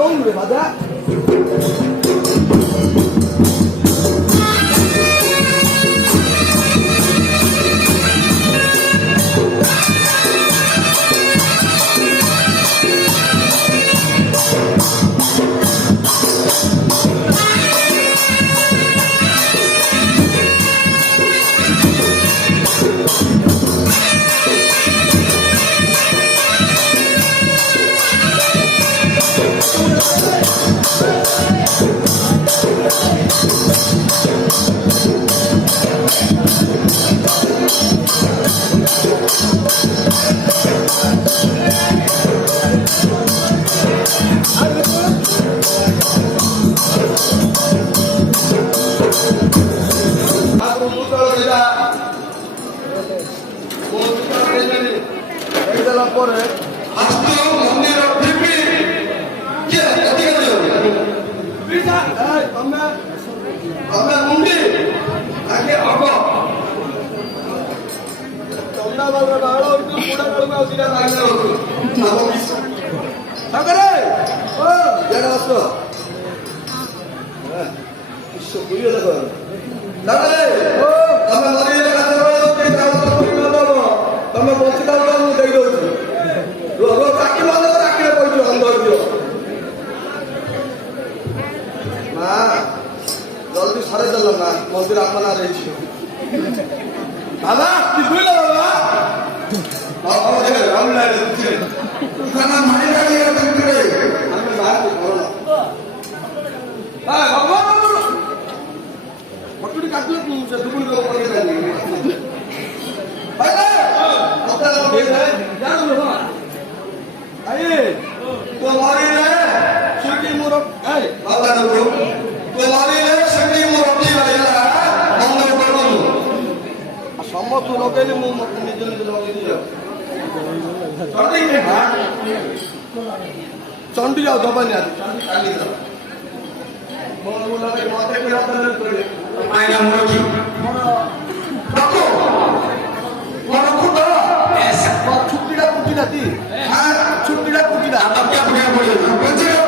너무 그래 맞아? পরে আজকে মন্দিরের পিপি কে এদিকে দিও বিজা এই তোমরা মন্দির আগে আগে তোমরা বলবে বাড়ো একটু পুরা করবে ওদিকে লাগবে সাগরে ও জায়গা আসো হ্যাঁ বিশ্ব বুঝিয়ে দেখো দাদা ও তুমি মন্দিরের কাছে বলো যে যাও তুমি বলো তুমি বলছি দাও আমি দেই দউছি রো কাকি বন্ধ করে রাখিলে কইছো বন্ধ হইলো মা জলদি সারে দিলাম না মন্দির আপনার আর এই বাবা কি বুঝলো বাবা বাবা দেখে রাম লাগে দিচ্ছে খানা মারি লাগে তুমি রে আমি বাদ করো না হ্যাঁ বাবা মটুরি কাটলে তুমি সে দুপুর করে পড়ে যাবে ভাই আপনারা বলে জানো বাবা আয়ে তোমারি রে সুকি মুরক এই বাবা দেখো তোমারি রে সঙ্গী মুরব্বি হইলা মন্দির করবো সম্মত লগাইলে মু মত নিজে নিজে লগাই দিও চড়ি রে চন্ডি যাও দবানি আছে চড়ি কালি দাও বল বল লাগে মাথা কি হাত ধরে করে মাইনা মুরব্বি বাকো বড় খুদা এসা ছুটিটা কুটি নাতি হ্যাঁ ছুটিটা কুটি না আপনি আপনি বলে পঞ্জিরা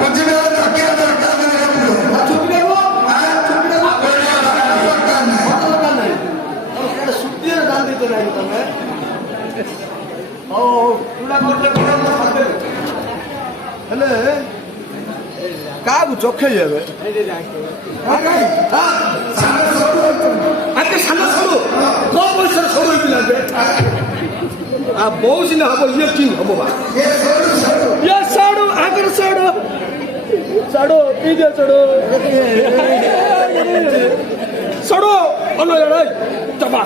পঞ্জিরা তাকে দরকার নেই ছুটি দেবো হ্যাঁ ছুটি দেবো দরকার নেই দরকার নাই কেন ছুটির দান দিতে নাই তুমি ও পুরা করতে পুরা খাতে হেলে কাবু চোখে যাবে আজকে সামনে সরু কম বয়সের সরু লাগবে আর বউ সিনা হব ইয়ে কি হব বা ইয়ে সাড়ো আগের সাড়ো সাড়ো পিজে সাড়ো সাড়ো অন্য লড়াই চাপা